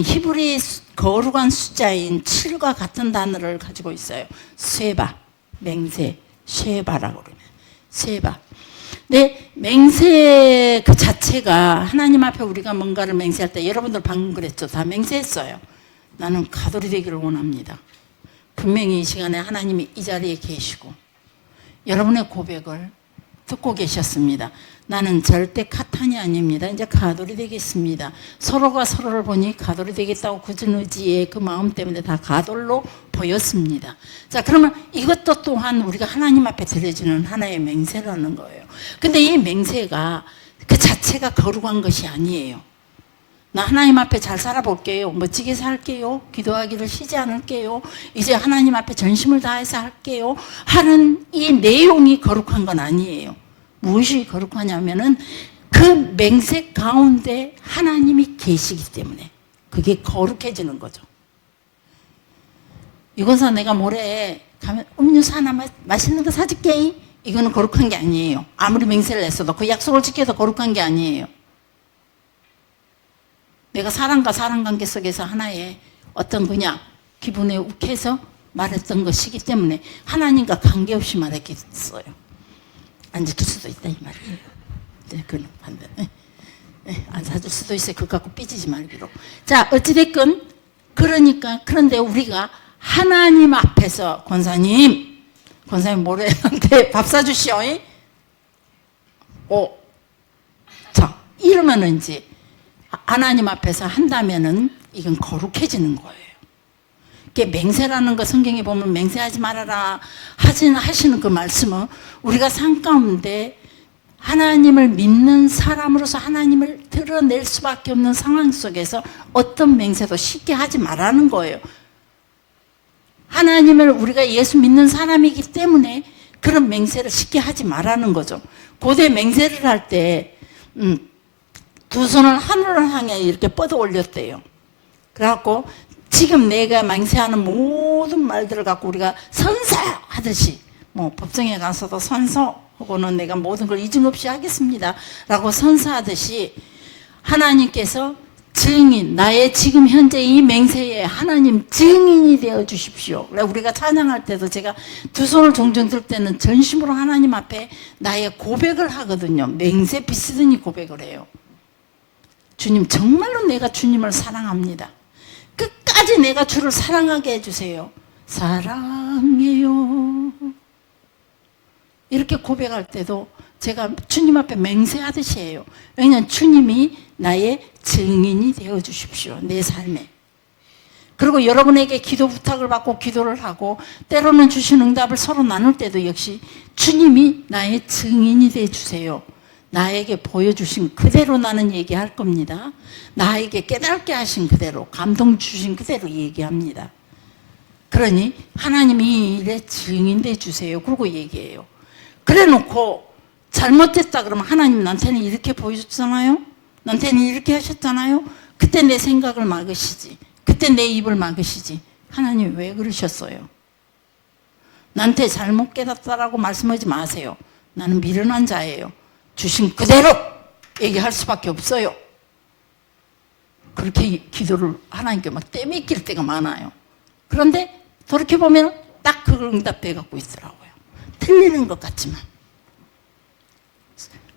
히브리 거룩한 숫자인 7과 같은 단어를 가지고 있어요. 쇠바, 맹세, 쇠바라고 그러면 쇠바. 근데 맹세 그 자체가 하나님 앞에 우리가 뭔가를 맹세할 때 여러분들 방금 그랬죠. 다 맹세했어요. 나는 가돌이 되기를 원합니다. 분명히 이 시간에 하나님이 이 자리에 계시고 여러분의 고백을 듣고 계셨습니다. 나는 절대 카탄이 아닙니다. 이제 가돌이 되겠습니다. 서로가 서로를 보니 가돌이 되겠다고 굳은 의지의 그 마음 때문에 다 가돌로 보였습니다. 자, 그러면 이것도 또한 우리가 하나님 앞에 드려지는 하나의 맹세라는 거예요. 근데 이 맹세가 그 자체가 거룩한 것이 아니에요. 나 하나님 앞에 잘 살아볼게요. 멋지게 살게요. 기도하기를 쉬지 않을게요. 이제 하나님 앞에 전심을 다해서 할게요. 하는 이 내용이 거룩한 건 아니에요. 무엇이 거룩하냐면은 그 맹세 가운데 하나님이 계시기 때문에 그게 거룩해지는 거죠. 이것은 내가 모레 가면 음료수 하나 맛있는 거 사줄게. 이거는 거룩한 게 아니에요. 아무리 맹세를 했어도 그 약속을 지켜서 거룩한 게 아니에요. 내가 사람과 사람 관계 속에서 하나의 어떤 그냥 기분에 욱해서 말했던 것이기 때문에 하나님과 관계없이 말했겠어요. 안 지킬 수도 있다 이 말이에요. 네, 그건 반대. 안 사줄 수도 있어요. 그거 갖고 삐지지 말기로. 자, 어찌됐건 그러니까 그런데 우리가 하나님 앞에서 권사님 모레한테 밥 사주시오. 자, 이러면은 이제 하나님 앞에서 한다면은 이건 거룩해지는 거예요. 이게 맹세라는 거 성경에 보면 맹세하지 말아라 하시는 그 말씀은 우리가 삶 가운데 하나님을 믿는 사람으로서 하나님을 드러낼 수밖에 없는 상황 속에서 어떤 맹세도 쉽게 하지 말라는 거예요. 하나님을 우리가 예수 믿는 사람이기 때문에 그런 맹세를 쉽게 하지 말라는 거죠. 고대 맹세를 할 때 두 손을 하늘을 향해 이렇게 뻗어 올렸대요. 그래갖고 지금 내가 맹세하는 모든 말들을 갖고 우리가 선서하듯이 뭐 법정에 가서도 선서하고는 내가 모든 걸 이중 없이 하겠습니다 라고 선서하듯이 하나님께서 증인, 나의 지금 현재 이 맹세에 하나님 증인이 되어 주십시오. 우리가 찬양할 때도 제가 두 손을 종종 들 때는 전심으로 하나님 앞에 나의 고백을 하거든요. 맹세 비스듬히 고백을 해요. 주님, 정말로 내가 주님을 사랑합니다. 끝까지 내가 주를 사랑하게 해주세요. 사랑해요. 이렇게 고백할 때도 제가 주님 앞에 맹세하듯이 해요. 왜냐하면 주님이 나의 증인이 되어 주십시오. 내 삶에. 그리고 여러분에게 기도 부탁을 받고 기도를 하고 때로는 주신 응답을 서로 나눌 때도 역시 주님이 나의 증인이 되어 주세요. 나에게 보여주신 그대로 나는 얘기할 겁니다. 나에게 깨닫게 하신 그대로, 감동 주신 그대로 얘기합니다. 그러니 하나님이 이 일에 증인돼 주세요. 그러고 얘기해요. 그래 놓고 잘못했다 그러면 하나님 나한테는 이렇게 보여줬잖아요. 나한테는 이렇게 하셨잖아요. 그때 내 생각을 막으시지. 그때 내 입을 막으시지. 하나님 왜 그러셨어요? 나한테 잘못 깨닫다라고 말씀하지 마세요. 나는 미련한 자예요. 주신 그대로 얘기할 수밖에 없어요. 그렇게 기도를 하나님께 막 떼매길 때가 많아요. 그런데 돌이켜보면 딱 그걸 응답돼 갖고 있더라고요. 틀리는 것 같지만.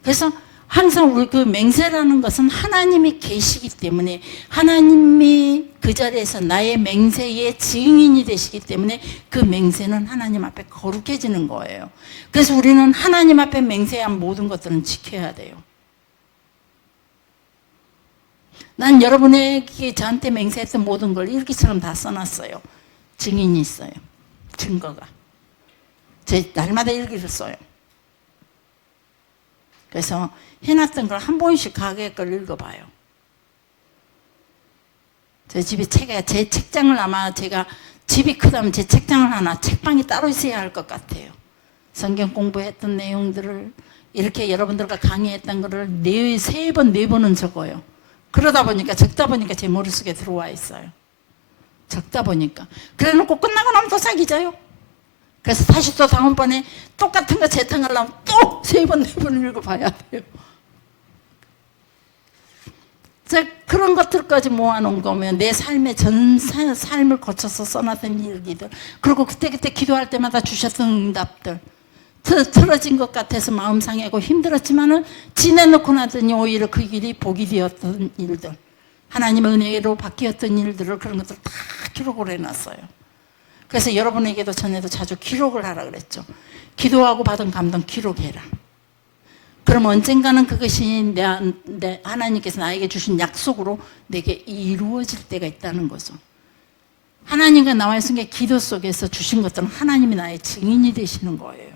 그래서 항상 우리 그 맹세라는 것은 하나님이 계시기 때문에 하나님이 그 자리에서 나의 맹세의 증인이 되시기 때문에 그 맹세는 하나님 앞에 거룩해지는 거예요. 그래서 우리는 하나님 앞에 맹세한 모든 것들은 지켜야 돼요. 난 여러분에게 저한테 맹세했던 모든 걸 일기처럼 다 써놨어요. 증인이 있어요. 증거가. 제 날마다 일기를 써요. 그래서 해놨던 걸 한 번씩 가게 걸 읽어봐요. 제 집에 제 책장을 아마 제가 집이 크다면 제 책장을 하나 책방이 따로 있어야 할 것 같아요. 성경 공부했던 내용들을 이렇게 여러분들과 강의했던 거를 3번, 4번은 적어요. 그러다 보니까 적다 보니까 제 머릿속에 들어와 있어요. 적다 보니까. 그래 놓고 끝나고 나면 또 싹 잊어요. 그래서 다시 또 다음번에 똑같은 거 재탕하려면 또 3번, 4번 읽어봐야 돼요. 그런 것들까지 모아놓은 거면 내 삶의 삶을 거쳐서 써놨던 일기들, 그리고 그때그때 기도할 때마다 주셨던 응답들, 틀어진 것 같아서 마음 상하고 힘들었지만은 지내놓고 나더니 오히려 그 길이 복이 되었던 일들, 하나님의 은혜로 바뀌었던 일들을, 그런 것들을 다 기록을 해놨어요. 그래서 여러분에게도 전에도 자주 기록을 하라 그랬죠. 기도하고 받은 감동 기록해라. 그럼 언젠가는 그것이 하나님께서 나에게 주신 약속으로 내게 이루어질 때가 있다는 거죠. 하나님과 나와의 성의 기도 속에서 주신 것들은 하나님이 나의 증인이 되시는 거예요.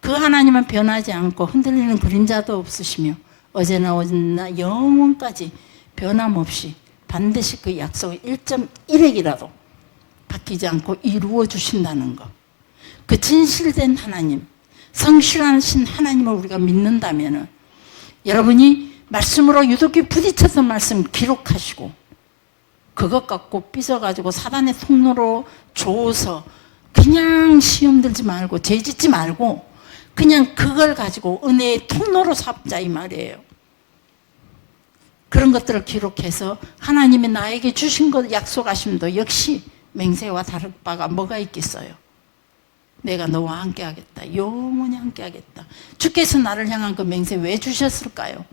그 하나님은 변하지 않고 흔들리는 그림자도 없으시며 어제나 오늘나 영원까지 변함없이 반드시 그 약속을 1.1핵이라도 바뀌지 않고 이루어 주신다는 것. 그 진실된 하나님, 성실하신 하나님을 우리가 믿는다면 여러분이 말씀으로 유독히 부딪혔던 말씀 기록하시고 그것 갖고 삐져가지고 사단의 통로로 줘서 그냥 시험 들지 말고 죄 짓지 말고 그냥 그걸 가지고 은혜의 통로로 삼자 이 말이에요. 그런 것들을 기록해서 하나님이 나에게 주신 것 약속하심도 역시 맹세와 다를 바가 뭐가 있겠어요. 내가 너와 함께 하겠다. 영원히 함께 하겠다. 주께서 나를 향한 그 맹세 왜 주셨을까요?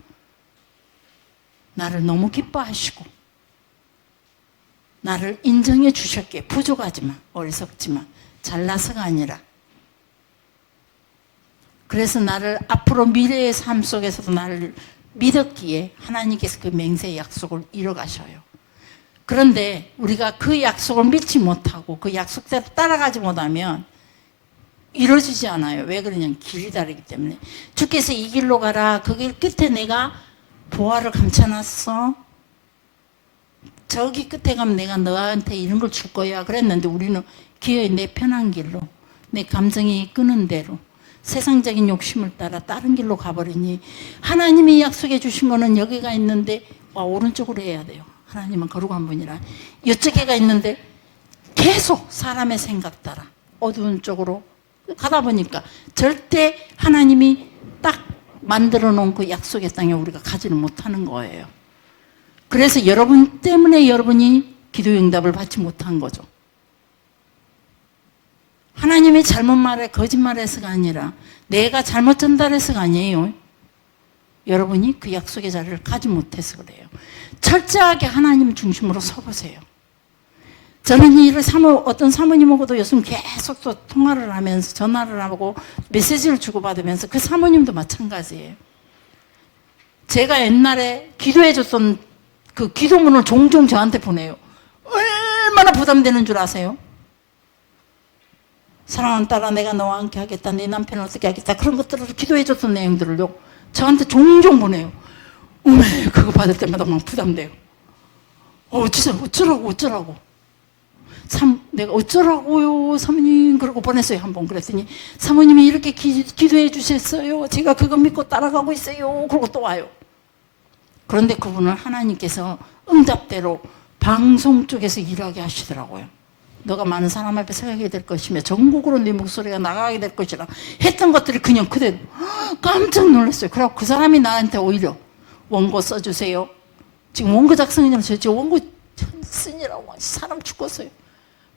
나를 너무 기뻐하시고 나를 인정해 주셨기에 부족하지 마, 어리석지 마, 잘나서가 아니라 그래서 나를 앞으로 미래의 삶 속에서도 나를 믿었기에 하나님께서 그 맹세의 약속을 이뤄가셔요. 그런데 우리가 그 약속을 믿지 못하고 그 약속대로 따라가지 못하면 이루어지지 않아요. 왜 그러냐면 길이 다르기 때문에. 주께서 이 길로 가라. 그 길 끝에 내가 보화를 감춰놨어. 저기 끝에 가면 내가 너한테 이런 걸 줄 거야. 그랬는데 우리는 기어이 내 편한 길로, 내 감정이 끄는 대로 세상적인 욕심을 따라 다른 길로 가버리니 하나님이 약속해 주신 거는 여기가 있는데 오른쪽으로 해야 돼요. 하나님은 거룩한 분이라. 이쪽에가 있는데 계속 사람의 생각 따라 어두운 쪽으로 가다 보니까 절대 하나님이 딱 만들어 놓은 그 약속의 땅에 우리가 가지를 못하는 거예요. 그래서 여러분 때문에 여러분이 기도 응답을 받지 못한 거죠. 하나님이 잘못 말해 거짓말해서가 아니라 내가 잘못 전달해서가 아니에요. 여러분이 그 약속의 자리를 가지 못해서 그래요. 철저하게 하나님 중심으로 서보세요. 저는 어떤 사모님하고도 요즘 계속 또 통화를 하면서 전화를 하고 메시지를 주고받으면서 그 사모님도 마찬가지예요. 제가 옛날에 기도해줬던 그 기도문을 종종 저한테 보내요. 얼마나 부담되는 줄 아세요? 사랑하는 딸아 내가 너와 함께 하겠다. 네 남편을 어떻게 하겠다. 그런 것들을 기도해줬던 내용들을요 저한테 종종 보내요. 그거 받을 때마다 막 부담돼요. 진짜 어쩌라고. 내가 어쩌라고요 사모님 그러고 보냈어요. 한번 그랬더니 사모님이 이렇게 기도해 주셨어요. 제가 그거 믿고 따라가고 있어요. 그러고 또 와요. 그런데 그분은 하나님께서 응답대로 방송 쪽에서 일하게 하시더라고요. 너가 많은 사람 앞에 서게 될 것이며 전국으로 네 목소리가 나가게 될 것이라 했던 것들이 그냥 그대로 깜짝 놀랐어요. 그래서 그 사람이 나한테 오히려 원고 써주세요. 지금 원고 작성이냐면 저 원고 쓰느라고 사람 죽었어요.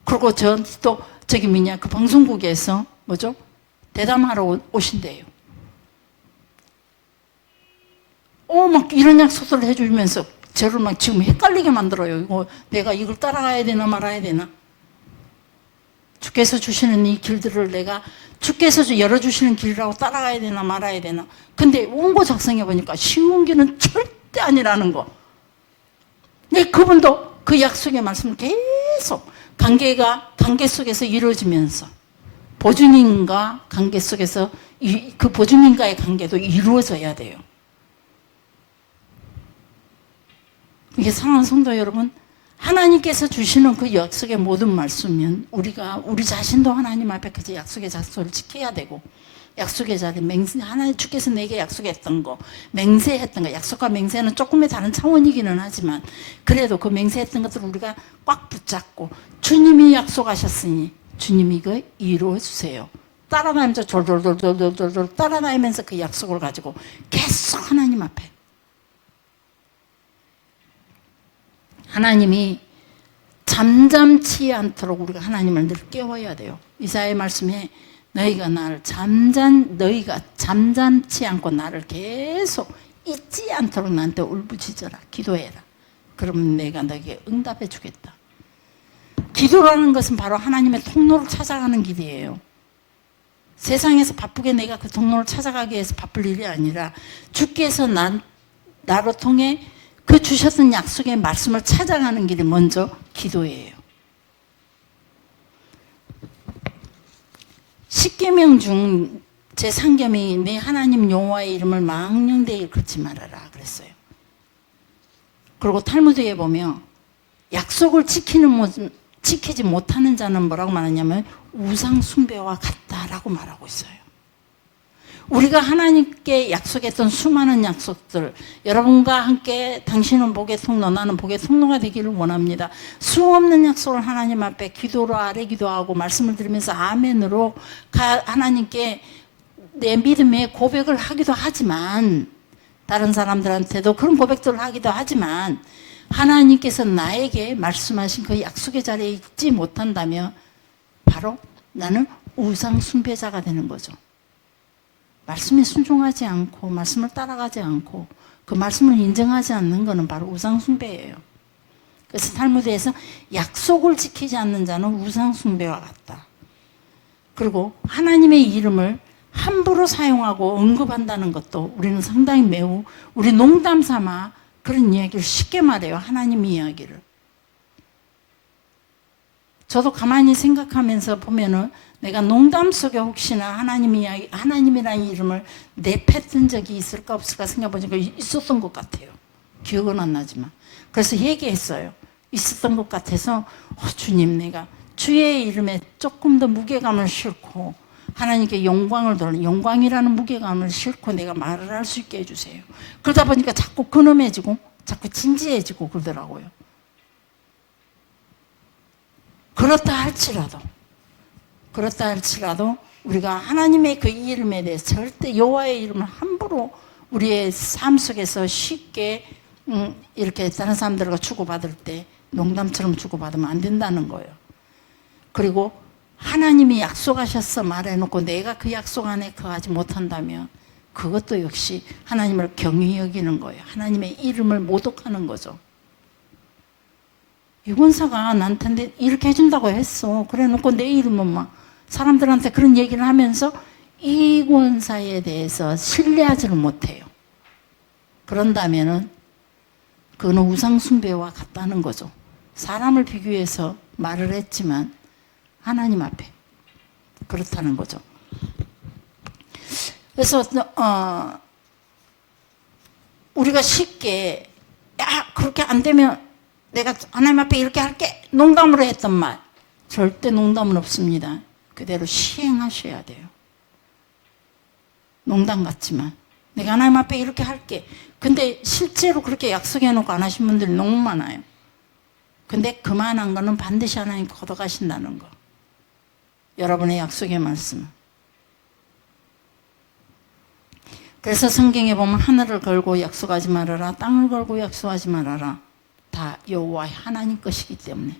그리고 또 그 방송국에서 대담하러 오신대요. 막 이런 약속을 해주면서 저를 막 지금 헷갈리게 만들어요. 내가 이걸 따라가야 되나 말아야 되나. 주께서 주시는 이 길들을 내가 주께서 열어주시는 길이라고 따라가야 되나 말아야 되나. 근데 원고 작성해 보니까 쉬운 길은 절대 아니라는 거. 근데 그분도 그 약속의 말씀을 계속 관계 속에서 이루어지면서 보증인과 관계 속에서 그 보증인과의 관계도 이루어져야 돼요. 이게 사랑하는 성도 여러분, 하나님께서 주시는 그 약속의 모든 말씀은 우리 자신도 하나님 앞에 그 약속의 약속을 지켜야 되고 약속의 자리 하나님 주께서 내게 약속했던 거 맹세했던 거 약속과 맹세는 조금의 다른 차원이기는 하지만 그래도 그 맹세했던 것들을 우리가 꽉 붙잡고 주님이 약속하셨으니 주님이 이거 이루어 주세요. 따라다니면서 졸졸졸졸졸졸 따라다니면서 그 약속을 가지고 계속 하나님 앞에 하나님이 잠잠치 않도록 우리가 하나님을 늘 깨워야 돼요. 이사야의 말씀에 너희가 잠잠치 않고 나를 계속 잊지 않도록 나한테 울부짖어라, 기도해라. 그러면 내가 너에게 응답해 주겠다. 기도라는 것은 바로 하나님의 통로를 찾아가는 길이에요. 세상에서 바쁘게 내가 그 통로를 찾아가기 위해서 바쁠 일이 아니라 주께서 나로 통해 그 주셨던 약속의 말씀을 찾아가는 길이 먼저 기도예요. 10계명 중 제3계명이 내 하나님 여호와의 이름을 망령되이 걷지 말아라 그랬어요. 그리고 탈무드에 보면 약속을 지키지 못하는 자는 뭐라고 말하냐면 우상 숭배와 같다라고 말하고 있어요. 우리가 하나님께 약속했던 수많은 약속들, 여러분과 함께 당신은 복의 통로, 나는 복의 통로가 되기를 원합니다. 수없는 약속을 하나님 앞에 기도로 아뢰 기도하고 말씀을 드리면서 아멘으로 하나님께 내 믿음의 고백을 하기도 하지만, 다른 사람들한테도 그런 고백들을 하기도 하지만, 하나님께서 나에게 말씀하신 그 약속의 자리에 있지 못한다면 바로 나는 우상 숭배자가 되는 거죠. 말씀에 순종하지 않고 말씀을 따라가지 않고 그 말씀을 인정하지 않는 것은 바로 우상 숭배예요. 그래서 탈무드에서 약속을 지키지 않는 자는 우상 숭배와 같다. 그리고 하나님의 이름을 함부로 사용하고 언급한다는 것도 우리는 상당히 매우 우리 농담 삼아 그런 이야기를 쉽게 말해요. 하나님 이야기를. 저도 가만히 생각하면서 보면은 내가 농담 속에 혹시나 하나님이라는 이름을 내뱉은 적이 있을까 없을까 생각해보니까 있었던 것 같아요. 기억은 안 나지만. 그래서 얘기했어요. 있었던 것 같아서 주님, 내가 주의 이름에 조금 더 무게감을 싣고 하나님께 영광이라는 무게감을 싣고 내가 말을 할 수 있게 해주세요. 그러다 보니까 자꾸 근엄해지고 자꾸 진지해지고 그러더라고요. 그렇다 할지라도 우리가 하나님의 그 이름에 대해서 절대 여호와의 이름을 함부로 우리의 삶 속에서 쉽게 이렇게 다른 사람들과 주고받을 때 농담처럼 주고받으면 안 된다는 거예요. 그리고 하나님이 약속하셔서 말해놓고 내가 그 약속 안에 거하지 못한다면 그것도 역시 하나님을 경히 여기는 거예요. 하나님의 이름을 모독하는 거죠. 이 권사가 나한테 이렇게 해준다고 했어. 그래 놓고 내 이름은 막 사람들한테 그런 얘기를 하면서 이 권사에 대해서 신뢰하지를 못해요. 그런다면은 그거는 우상숭배와 같다는 거죠. 사람을 비교해서 말을 했지만 하나님 앞에 그렇다는 거죠. 그래서 우리가 쉽게 야 그렇게 안 되면 내가 하나님 앞에 이렇게 할게 농담으로 했던 말 절대 농담은 없습니다. 그대로 시행하셔야 돼요. 농담 같지만 내가 하나님 앞에 이렇게 할게. 근데 실제로 그렇게 약속해놓고 안 하신 분들이 너무 많아요. 근데 그만한 거는 반드시 하나님 걷어가신다는 거. 여러분의 약속의 말씀. 그래서 성경에 보면 하늘을 걸고 약속하지 말아라, 땅을 걸고 약속하지 말아라. 다 여호와 하나님 것이기 때문에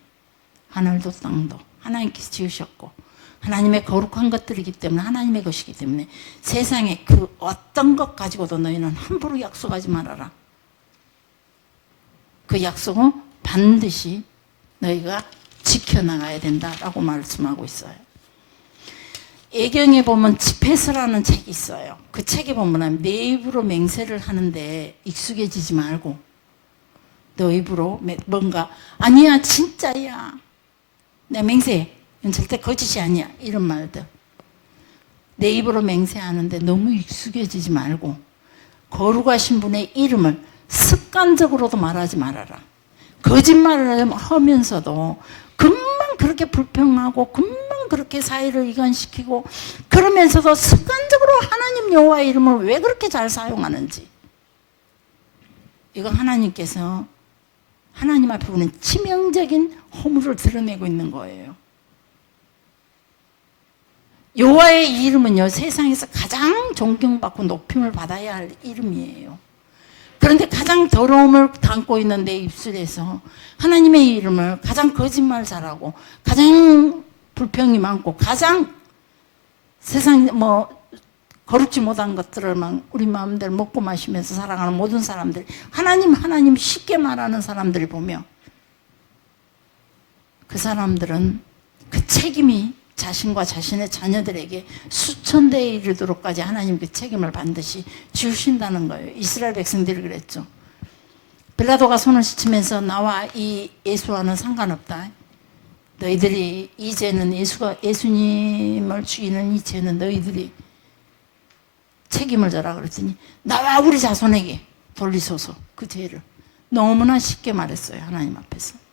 하늘도 땅도 하나님께서 지으셨고 하나님의 거룩한 것들이기 때문에 하나님의 것이기 때문에 세상에 그 어떤 것 가지고도 너희는 함부로 약속하지 말아라. 그 약속은 반드시 너희가 지켜나가야 된다라고 말씀하고 있어요. 예경에 보면 지폐서라는 책이 있어요. 그 책에 보면 내 입으로 맹세를 하는데 익숙해지지 말고 너 입으로 뭔가 아니야 진짜야 내 맹세해 이건 절대 거짓이 아니야 이런 말들 내 입으로 맹세하는데 너무 익숙해지지 말고 거룩하신 분의 이름을 습관적으로도 말하지 말아라. 거짓말을 하면서도 금방 그렇게 불평하고 금방 그렇게 사이를 이간시키고 그러면서도 습관적으로 하나님 여호와의 이름을 왜 그렇게 잘 사용하는지 이거 하나님께서 하나님 앞에 보는 치명적인 허물을 드러내고 있는 거예요. 여호와의 이름은요 세상에서 가장 존경받고 높임을 받아야 할 이름이에요. 그런데 가장 더러움을 담고 있는 내 입술에서 하나님의 이름을 가장 거짓말 잘하고 가장 불평이 많고 가장 세상 거룩지 못한 것들을 막 우리 마음대로 먹고 마시면서 살아가는 모든 사람들, 하나님 쉽게 말하는 사람들을 보며 그 사람들은 그 책임이 자신과 자신의 자녀들에게 수천 대에 이르도록까지 하나님 그 책임을 반드시 지우신다는 거예요. 이스라엘 백성들이 그랬죠. 빌라도가 손을 씻으면서 나와 이 예수와는 상관없다. 너희들이 이 죄는 예수님을 죽이는 이 죄는 너희들이 책임을 져라 그랬더니 나와 우리 자손에게 돌리소서 그 죄를 너무나 쉽게 말했어요. 하나님 앞에서.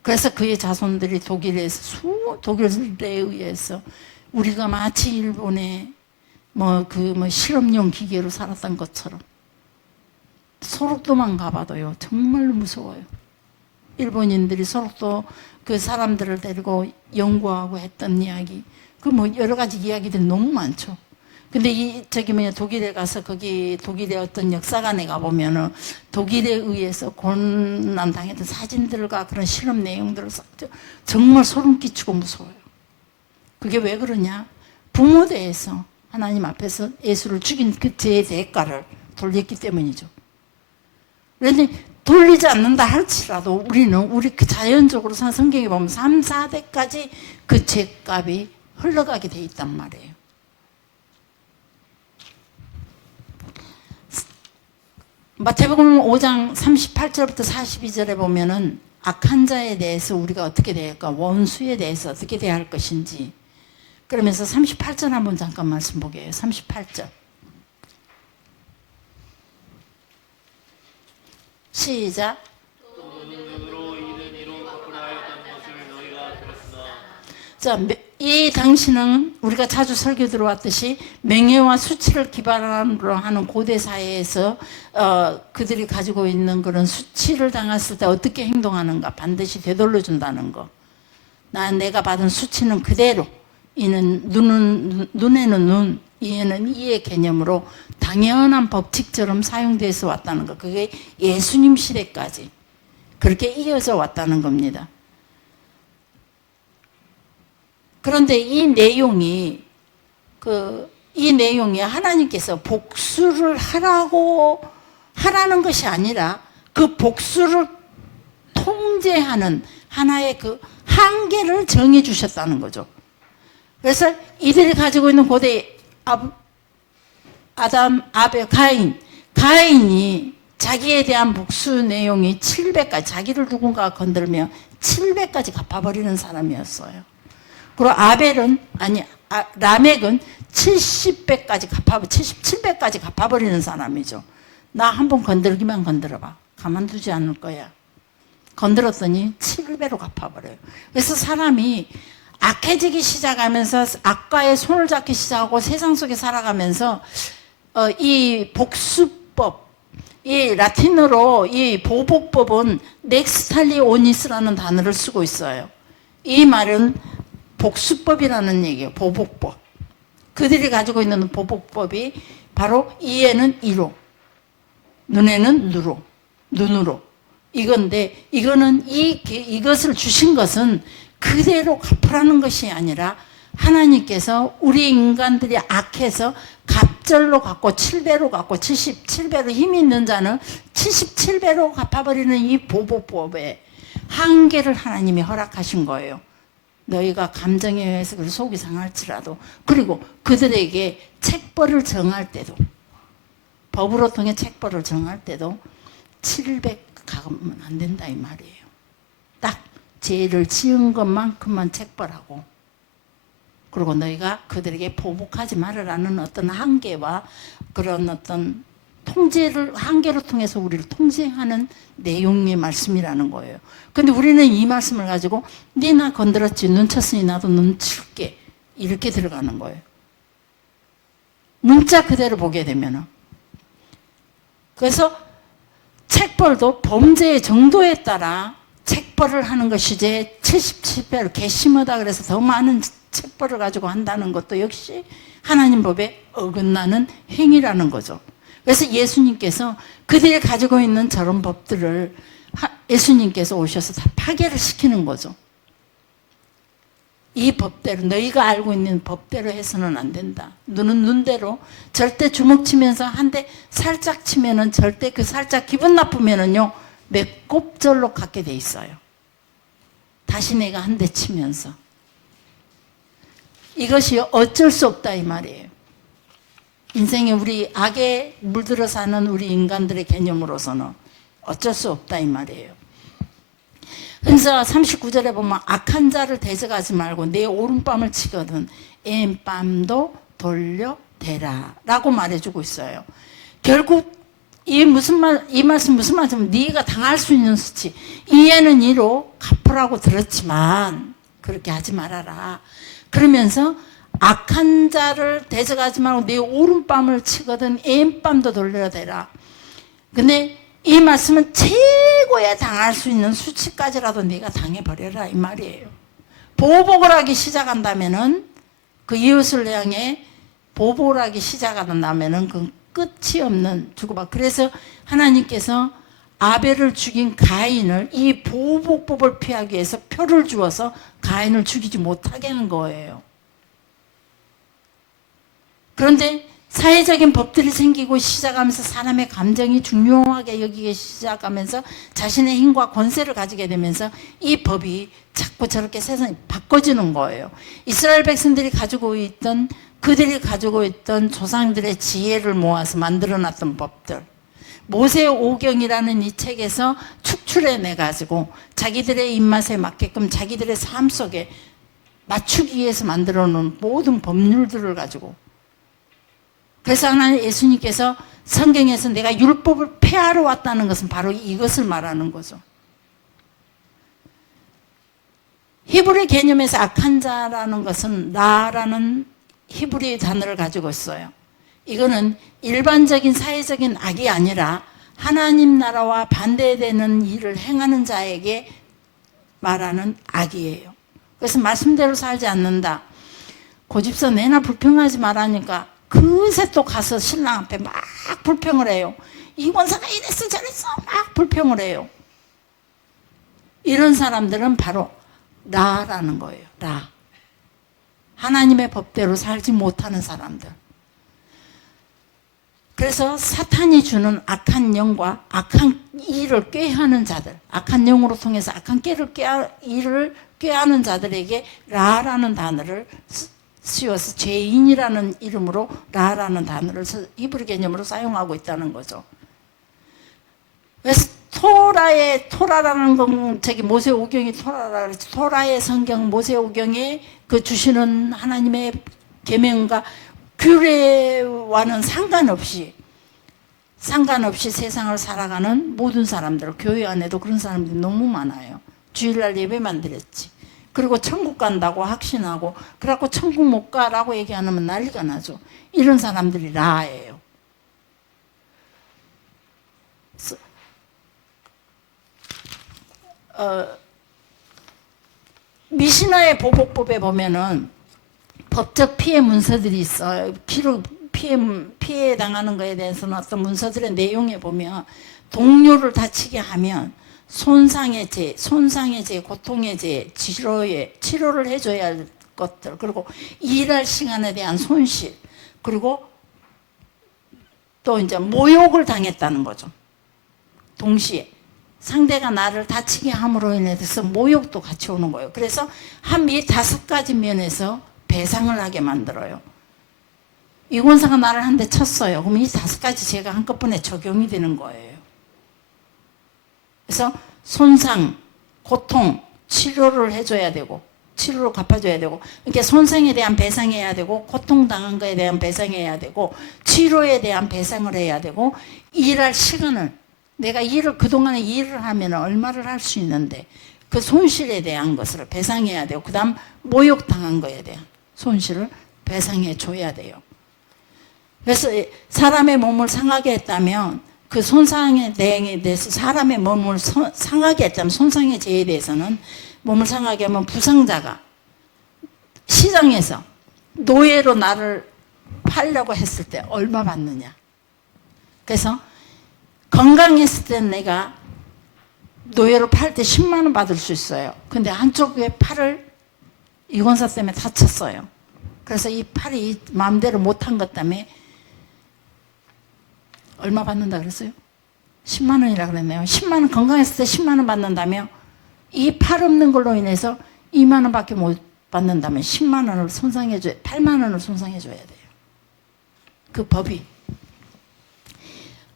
그래서 그의 자손들이 독일에 의해서 우리가 마치 일본의 실험용 기계로 살았던 것처럼 소록도만 가봐도요 정말로 무서워요. 일본인들이 소록도 그 사람들을 데리고 연구하고 했던 이야기, 여러 가지 이야기들이 너무 많죠. 근데 독일에 가서 거기 독일의 어떤 역사관에 가보면은 독일에 의해서 고난 당했던 사진들과 그런 실험 내용들을 정말 소름 끼치고 무서워요. 그게 왜 그러냐? 부모대에서 하나님 앞에서 예수를 죽인 그 죄의 대가를 돌렸기 때문이죠. 그런데 돌리지 않는다 할지라도 우리 그 자연적으로 성경에 보면 3, 4대까지 그 죄값이 흘러가게 돼 있단 말이에요. 마태복음 5장 38절부터 42절에 보면은 악한 자에 대해서 우리가 어떻게 대할까, 원수에 대해서 어떻게 대할 것인지, 그러면서 38절 한번 잠깐 말씀 보게요. 38절 시작. 자, 이 당시는 우리가 자주 설교 들어왔듯이 명예와 수치를 기반으로 하는 고대 사회에서 그들이 가지고 있는 그런 수치를 당했을 때 어떻게 행동하는가 반드시 되돌려 준다는 거. 내가 받은 수치는 그대로, 이는 눈에는 눈, 이에는 이의 개념으로 당연한 법칙처럼 사용돼서 왔다는 거. 그게 예수님 시대까지 그렇게 이어져 왔다는 겁니다. 그런데 이 내용이 하나님께서 복수를 하라는 것이 아니라 그 복수를 통제하는 하나의 그 한계를 정해 주셨다는 거죠. 그래서 이들이 가지고 있는 고대 아담, 아벨, 가인이 자기에 대한 복수 내용이 700까지, 자기를 누군가가 건들면 700까지 갚아버리는 사람이었어요. 그리고 라멕은 70배까지 77배까지 갚아버리는 사람이죠. 나 한 번 건들기만 건드려봐. 가만두지 않을 거야. 건드렸더니 7배로 갚아버려요. 그래서 사람이 악해지기 시작하면서 악과의 손을 잡기 시작하고 세상 속에 살아가면서 이 복수법, 이 라틴어로 이 보복법은 넥스탈리오니스라는 단어를 쓰고 있어요. 이 말은 복수법이라는 얘기예요. 보복법. 그들이 가지고 있는 보복법이 바로 이에는 이로, 눈에는 눈으로 이건데, 이것을 주신 것은 그대로 갚으라는 것이 아니라 하나님께서 우리 인간들이 악해서 갑절로 갚고 7배로 갚고 77배로 힘이 있는 자는 77배로 갚아버리는 이 보복법의 한계를 하나님이 허락하신 거예요. 너희가 감정에 의해서 속이 상할지라도, 그리고 그들에게 책벌을 정할 때도, 법으로 통해 책벌을 정할 때도 700 가면 안 된다 이 말이에요. 딱 죄를 지은 것만큼만 책벌하고, 그리고 너희가 그들에게 보복하지 말으라는 어떤 한계와 그런 어떤 한계를 통해서 우리를 통제하는 내용의 말씀이라는 거예요. 근데 우리는 이 말씀을 가지고 네 나 건드렸지, 눈 쳤으니 나도 눈 칠게, 이렇게 들어가는 거예요. 문자 그대로 보게 되면은. 그래서 책벌도 범죄의 정도에 따라 책벌을 하는 것이지, 77배를 괘씸하다 그래서 더 많은 책벌을 가지고 한다는 것도 역시 하나님 법에 어긋나는 행위라는 거죠. 그래서 예수님께서 그들이 가지고 있는 저런 법들을 예수님께서 오셔서 다 파괴를 시키는 거죠. 이 법대로, 너희가 알고 있는 법대로 해서는 안 된다. 눈은 눈대로, 절대 주먹 치면서 한 대 살짝 치면은 절대 그 살짝 기분 나쁘면은요 맥곱절로 갖게 돼 있어요. 다시 내가 한 대 치면서. 이것이 어쩔 수 없다 이 말이에요. 인생에 우리 악에 물들어 사는 우리 인간들의 개념으로서는 어쩔 수 없다 이 말이에요. 그래서 39절에 보면 악한 자를 대적하지 말고 내 오른뺨을 치거든 왼뺨도 돌려대라 라고 말해주고 있어요. 결국 이 말씀 무슨 말이냐면 네가 당할 수 있는 수치, 이에는 이로 갚으라고 들었지만 그렇게 하지 말아라. 그러면서 악한 자를 대적하지 말고 내 오른뺨을 치거든 왼뺨도 돌려대라. 근데 이 말씀은 최고에 당할 수 있는 수치까지라도 네가 당해버려라 이 말이에요. 보복을 하기 시작한다면은 그 이웃을 향해 보복을 하기 시작한다면은 그 끝이 없는 주고받. 그래서 하나님께서 아벨을 죽인 가인을 이 보복법을 피하기 위해서 표를 주어서 가인을 죽이지 못하게 한 거예요. 그런데 사회적인 법들이 생기고 시작하면서 사람의 감정이 중요하게 여기기 시작하면서 자신의 힘과 권세를 가지게 되면서 이 법이 자꾸 저렇게 세상이 바꿔지는 거예요. 이스라엘 백성들이 가지고 있던, 그들이 가지고 있던 조상들의 지혜를 모아서 만들어놨던 법들, 모세 오경이라는 이 책에서 축출해내 가지고 자기들의 입맛에 맞게끔 자기들의 삶 속에 맞추기 위해서 만들어 놓은 모든 법률들을 가지고, 그래서 하나님 예수님께서 성경에서 내가 율법을 폐하러 왔다는 것은 바로 이것을 말하는 거죠. 히브리 개념에서 악한 자라는 것은 라라는 히브리 단어를 가지고 있어요. 이거는 일반적인 사회적인 악이 아니라 하나님 나라와 반대되는 일을 행하는 자에게 말하는 악이에요. 그래서 말씀대로 살지 않는다. 고집서 내나 불평하지 말라니까 그새 또 가서 신랑 앞에 막 불평을 해요. 이 권사가 이랬어 저랬어 막 불평을 해요. 이런 사람들은 바로 라라는 거예요. 라. 하나님의 법대로 살지 못하는 사람들. 그래서 사탄이 주는 악한 영과 악한 일을 꾀하는 자들, 악한 영으로 통해서 악한 일을 꾀하는 자들에게 라라는 단어를 씌워서 죄인이라는 이름으로 라라는 단어를 히브리 개념으로 사용하고 있다는 거죠. 그래서 토라라는 건 저기 모세오경이 토라라 그랬지. 토라의 성경 모세오경에 그 주시는 하나님의 계명과 규례와는 상관없이 세상을 살아가는 모든 사람들, 교회 안에도 그런 사람들이 너무 많아요. 주일날 예배만 드렸지. 그리고 천국 간다고 확신하고 그래갖고 천국 못 가라고 얘기하면 난리가 나죠. 이런 사람들이 라예요. 미시나의 보복법에 보면은 법적 피해 문서들이 있어요. 피해 당하는 것에 대해서는 어떤 문서들의 내용에 보면 동료를 다치게 하면 손상의 죄, 고통의 죄, 치료를 해줘야 할 것들, 그리고 일할 시간에 대한 손실, 그리고 또 이제 모욕을 당했다는 거죠. 동시에 상대가 나를 다치게 함으로 인해서 모욕도 같이 오는 거예요. 그래서 이 5가지 면에서 배상을 하게 만들어요. 이 권사가 나를 한 대 쳤어요. 그럼 이 5가지 죄가 한꺼번에 적용이 되는 거예요. 그래서 손상, 고통, 치료를 해줘야 되고, 치료를 갚아줘야 되고, 이렇게 손상에 대한 배상해야 되고, 고통당한 거에 대한 배상해야 되고, 치료에 대한 배상을 해야 되고, 일할 시간을, 내가 그동안에 일을 하면 얼마를 할 수 있는데, 그 손실에 대한 것을 배상해야 되고, 그 다음 모욕당한 거에 대한 손실을 배상해 줘야 돼요. 그래서 사람의 몸을 상하게 했다면 그 손상에 대해서 사람의 몸을 상하게 했다면 손상의 죄에 대해서는 몸을 상하게 하면 부상자가 시장에서 노예로 나를 팔려고 했을 때 얼마 받느냐. 그래서 건강했을 땐 내가 노예로 팔 때 10만 원 받을 수 있어요. 근데 한쪽에 팔을 이권사 때문에 다쳤어요. 그래서 이 팔이 마음대로 못한 것 때문에 얼마 받는다 그랬어요? 10만 원이라 그랬네요. 10만 원, 건강했을 때 10만 원 받는다며 이 팔 없는 걸로 인해서 2만 원밖에 못 받는다면 10만 원을 손상해줘야, 8만 원을 손상해줘야 돼요. 그 법이.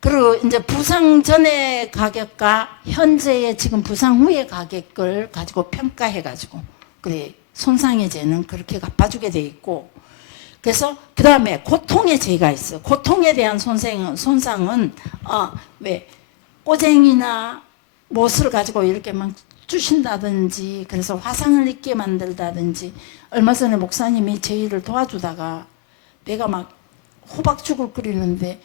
그리고 이제 부상 전의 가격과 현재의 지금 부상 후의 가격을 가지고 평가해가지고, 그래, 손상의 죄는 그렇게 갚아주게 돼 있고, 그래서 그 다음에 고통의 죄가 있어. 고통에 대한 손상은 왜 꼬쟁이나 못을 가지고 이렇게 막 주신다든지, 그래서 화상을 입게 만들다든지. 얼마 전에 목사님이 제 일을 도와주다가 내가 막 호박죽을 끓이는데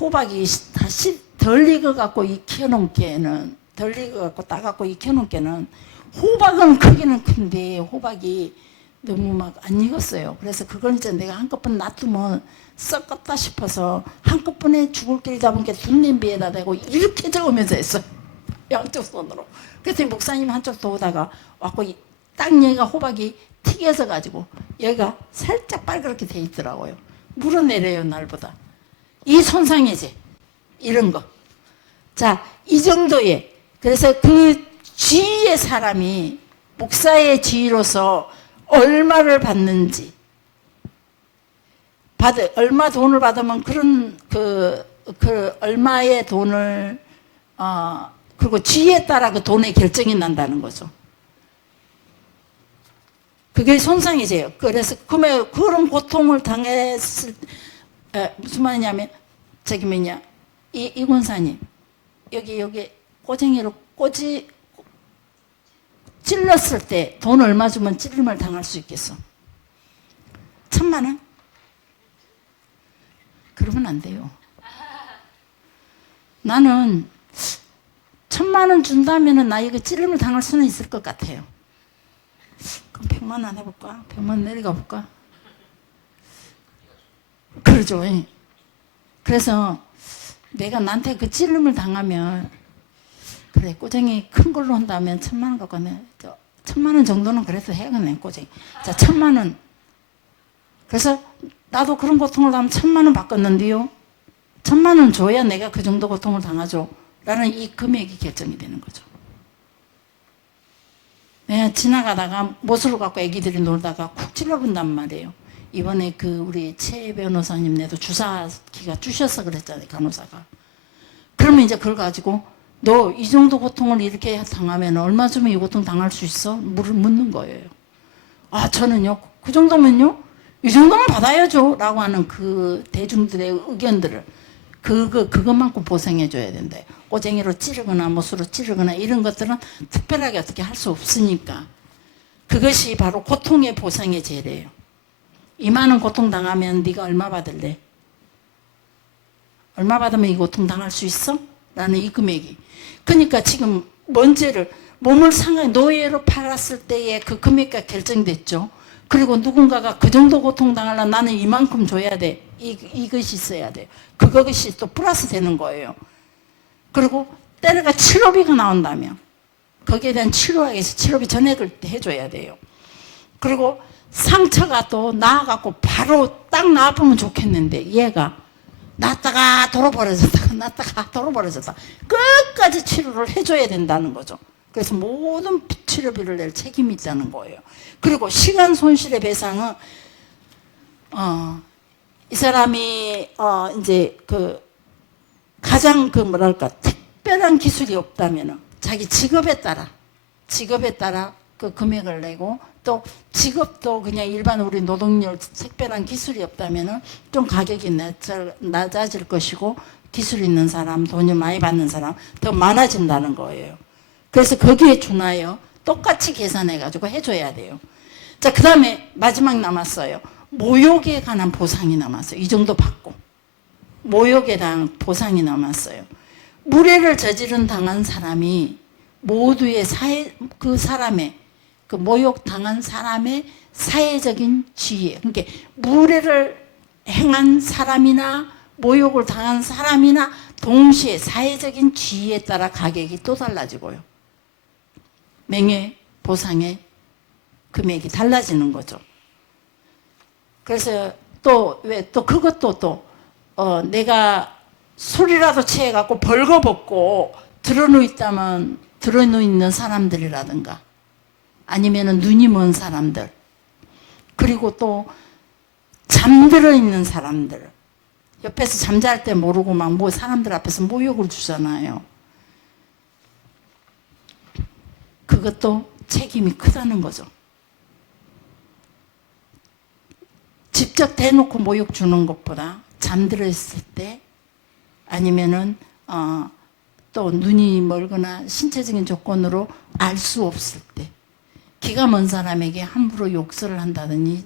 호박이 다시 덜 익어갖고 익혀놓은 게는, 덜 익어갖고 따갖고 익혀놓은 게는, 호박은 크기는 큰데 호박이 너무 막 안 익었어요. 그래서 그걸 이제 내가 한꺼번에 놔두면 썩었다 싶어서 한꺼번에 죽을 길이 잡은 게 둔 냄비에다 대고 이렇게 저으면서 했어요. 양쪽 손으로. 그랬더니 목사님 한쪽 도우다가 왔고 딱 여기가 호박이 튀겨져 가지고 여기가 살짝 빨갛게 돼 있더라고요. 물어내려요, 날보다. 이 손상이지. 이런 거. 자, 이 정도의. 그래서 그 지위의 사람이 목사의 지위로서 얼마를 받는지, 얼마 돈을 받으면 그런 그 얼마의 돈을 그리고 지위에 따라 그 돈의 결정이 난다는 거죠. 그게 손상이세요. 그래서 그런 고통을 당했을 무슨 말이냐면 저기 뭐냐 이 권사님 여기 꼬쟁이로 찔렀을 때 돈 얼마 주면 찔림을 당할 수 있겠어? 1,000만 원? 그러면 안 돼요. 나는 1,000만 원 준다면은 나 이거 찔림을 당할 수는 있을 것 같아요. 그럼 100만 원 해볼까? 100만 원 내려가 볼까? 그러죠. 그래서 내가 나한테 그 찔림을 당하면 그래 꼬쟁이 큰 걸로 한다면 1,000만 원 갖고 내 1,000만 원 정도는 그래도 해야겠네 꼬쟁이. 자 1,000만 원. 그래서 나도 그런 고통을 당하면 1,000만 원 받겠는데요. 1,000만 원 줘야 내가 그 정도 고통을 당하죠. 라는 이 금액이 결정이 되는 거죠. 내가 지나가다가 못을 갖고 애기들이 놀다가 쿡 찔러본단 말이에요. 이번에 그 우리 최 변호사님네도 주사기가 주셔서 그랬잖아요, 간호사가. 그러면 이제 그걸 가지고 너 이 정도 고통을 이렇게 당하면 얼마 주면 이 고통 당할 수 있어? 묻는 거예요. 아, 저는요, 그 정도면요, 이 정도는 받아야죠. 라고 하는 그 대중들의 의견들을 그것만큼 보상해줘야 된대. 꼬쟁이로 찌르거나 못으로 찌르거나 이런 것들은 특별하게 어떻게 할 수 없으니까. 그것이 바로 고통의 보상의 죄래요. 2만 원 고통 당하면 네가 얼마 받을래? 얼마 받으면 이 고통 당할 수 있어? 라는 이 금액이. 그러니까 지금 문제를 몸을 상하게 노예로 팔았을 때의 그 금액가 결정됐죠. 그리고 누군가가 그 정도 고통 당하려면 나는 이만큼 줘야 돼. 이것이 있어야 돼. 그것이 또 플러스 되는 거예요. 그리고 때려가 치료비가 나온다면 거기에 대한 치료하기 위해서 치료비 전액을 해줘야 돼요. 그리고 상처가 또 나아갖고 바로 딱 나아보면 좋겠는데 얘가 났다가 돌아버려졌다 났다가 돌아버려졌다 끝까지 치료를 해줘야 된다는 거죠. 그래서 모든 치료비를 낼 책임이 있다는 거예요. 그리고 시간 손실의 배상은 이 사람이 이제 그 가장 그 뭐랄까 특별한 기술이 없다면은 자기 직업에 따라 그 금액을 내고 또 직업도 그냥 일반 우리 노동력 특별한 기술이 없다면은 좀 가격이 낮아질 것이고 기술 있는 사람 돈이 많이 받는 사람 더 많아진다는 거예요. 그래서 거기에 준하여 똑같이 계산해 가지고 해줘야 돼요. 자, 그 다음에 마지막 남았어요. 모욕에 관한 보상이 남았어요. 이 정도 받고 모욕에 대한 보상이 남았어요. 무례를 저지른 당한 사람이 모두의 그 사람의 그 모욕 당한 사람의 사회적인 지위, 그러니까 무례를 행한 사람이나 모욕을 당한 사람이나 동시에 사회적인 지위에 따라 가격이 또 달라지고요. 명예, 보상의 금액이 달라지는 거죠. 그래서 또 왜 또 그것도 내가 술이라도 취해갖고 벌거벗고 드러누있는 사람들이라든가 아니면은 눈이 먼 사람들, 그리고 또 잠들어 있는 사람들, 옆에서 잠잘 때 모르고 막 뭐 사람들 앞에서 모욕을 주잖아요. 그것도 책임이 크다는 거죠. 직접 대놓고 모욕 주는 것보다 잠들어 있을 때 아니면은 또 눈이 멀거나 신체적인 조건으로 알 수 없을 때 기가 먼 사람에게 함부로 욕설을 한다든지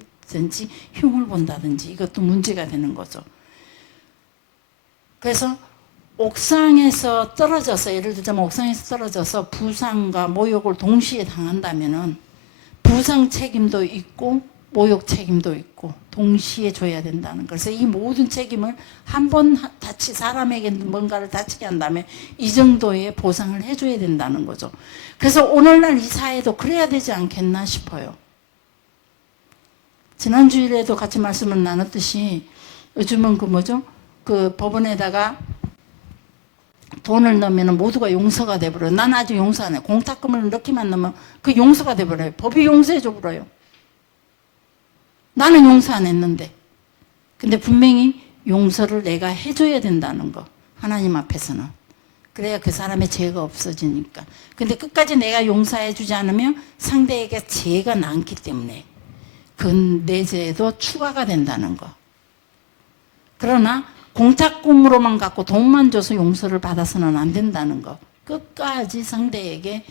흉을 본다든지 이것도 문제가 되는 거죠. 그래서 옥상에서 떨어져서, 예를 들자면 옥상에서 떨어져서 부상과 모욕을 동시에 당한다면은 부상 책임도 있고 모욕 책임도 있고 동시에 줘야 된다는 거. 그래서 이 모든 책임을 한 번 사람에게 뭔가를 다치게 한다면 이 정도의 보상을 해줘야 된다는 거죠. 그래서 오늘날 이 사회도 그래야 되지 않겠나 싶어요. 지난 주일에도 같이 말씀을 나눴듯이 요즘은 그 법원에다가 돈을 넣으면 모두가 용서가 돼버려요. 난 아직 용서 안 해. 공탁금을 넣기만 넣으면 그 용서가 돼버려요. 법이 용서해줘 버려요. 나는 용서 안 했는데. 근데 분명히 용서를 내가 해줘야 된다는 거. 하나님 앞에서는. 그래야 그 사람의 죄가 없어지니까. 근데 끝까지 내가 용서해주지 않으면 상대에게 죄가 남기 때문에 그 내 죄도 추가가 된다는 거. 그러나 공탁금으로만 갖고 돈만 줘서 용서를 받아서는 안 된다는 거. 끝까지 상대에게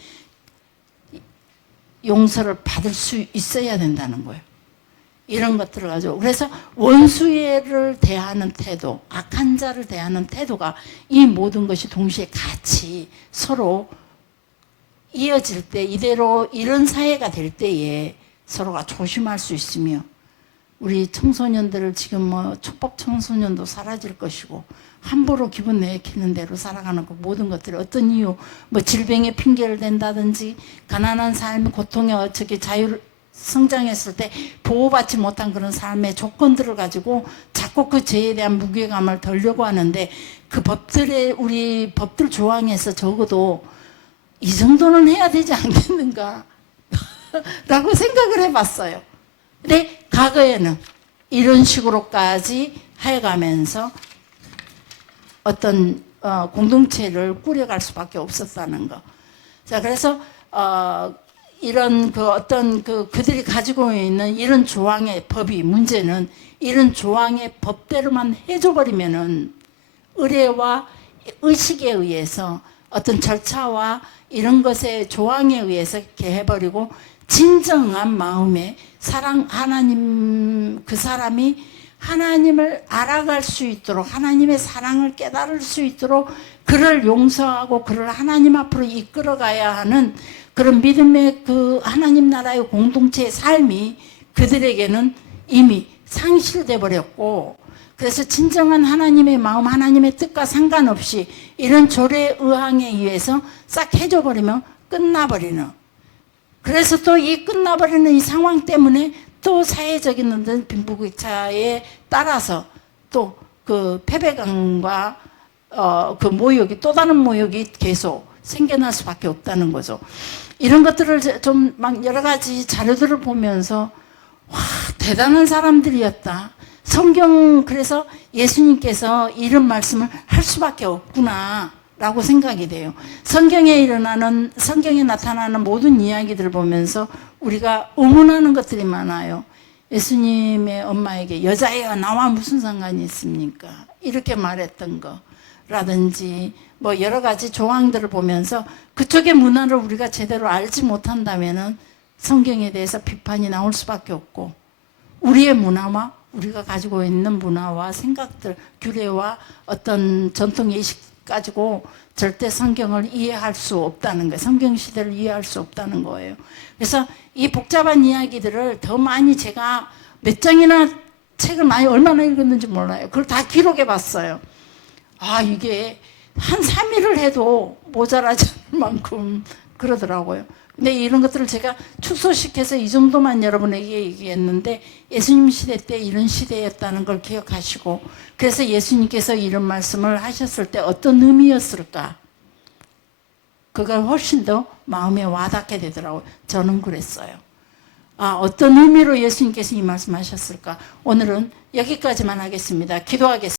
용서를 받을 수 있어야 된다는 거예요. 이런 것들을 가지고. 그래서 원수를 대하는 태도, 악한 자를 대하는 태도가 이 모든 것이 동시에 같이 서로 이어질 때, 이대로 이런 사회가 될 때에 서로가 조심할 수 있으며, 우리 청소년들을 지금 촉법 청소년도 사라질 것이고 함부로 기분 내키는 대로 살아가는 그 모든 것들이 어떤 이유, 질병의 핑계를 댄다든지 가난한 삶, 고통의 자유를 성장했을 때 보호받지 못한 그런 삶의 조건들을 가지고 자꾸 그 죄에 대한 무게감을 덜려고 하는데 그 우리 법들 조항에서 적어도 이 정도는 해야 되지 않겠는가 라고 생각을 해봤어요. 근데 과거에는 이런 식으로까지 해가면서 어떤 공동체를 꾸려갈 수밖에 없었다는 거. 자, 그래서 이런 그들이 가지고 있는 이런 조항의 법이, 문제는 이런 조항의 법대로만 해줘버리면은 의례와 의식에 의해서 어떤 절차와 이런 것의 조항에 의해서 이렇게 해버리고 진정한 마음에 하나님, 그 사람이 하나님을 알아갈 수 있도록, 하나님의 사랑을 깨달을 수 있도록 그를 용서하고 그를 하나님 앞으로 이끌어가야 하는 그런 믿음의 그 하나님 나라의 공동체의 삶이 그들에게는 이미 상실돼 버렸고, 그래서 진정한 하나님의 마음, 하나님의 뜻과 상관없이 이런 조례 의항에 의해서 싹 해줘 버리면 끝나버리는, 그래서 또 이 끝나버리는 이 상황 때문에 또 사회적인 빈부격차에 따라서 또 그 패배감과 그 모욕이, 또 다른 모욕이 계속 생겨날 수밖에 없다는 거죠. 이런 것들을 좀 막 여러 가지 자료들을 보면서 와, 대단한 사람들이었다. 그래서 예수님께서 이런 말씀을 할 수밖에 없구나 라고 생각이 돼요. 성경에 나타나는 모든 이야기들을 보면서 우리가 의문하는 것들이 많아요. 예수님의 엄마에게 여자애가 나와 무슨 상관이 있습니까? 이렇게 말했던 거라든지 여러 가지 조항들을 보면서 그쪽의 문화를 우리가 제대로 알지 못한다면은 성경에 대해서 비판이 나올 수밖에 없고, 우리의 문화와 우리가 가지고 있는 문화와 생각들, 규례와 어떤 전통 예식 가지고 절대 성경을 이해할 수 없다는 거예요. 성경 시대를 이해할 수 없다는 거예요. 그래서 이 복잡한 이야기들을 더 많이 제가 몇 장이나 책을 많이 얼마나 읽었는지 몰라요. 그걸 다 기록해 봤어요. 아, 이게 한 3일을 해도 모자라지 않을 만큼 그러더라고요. 근데 이런 것들을 제가 축소시켜서 이 정도만 여러분에게 얘기했는데 예수님 시대 때 이런 시대였다는 걸 기억하시고, 그래서 예수님께서 이런 말씀을 하셨을 때 어떤 의미였을까? 그걸 훨씬 더 마음에 와닿게 되더라고요. 저는 그랬어요. 아, 어떤 의미로 예수님께서 이 말씀하셨을까? 오늘은 여기까지만 하겠습니다. 기도하겠습니다.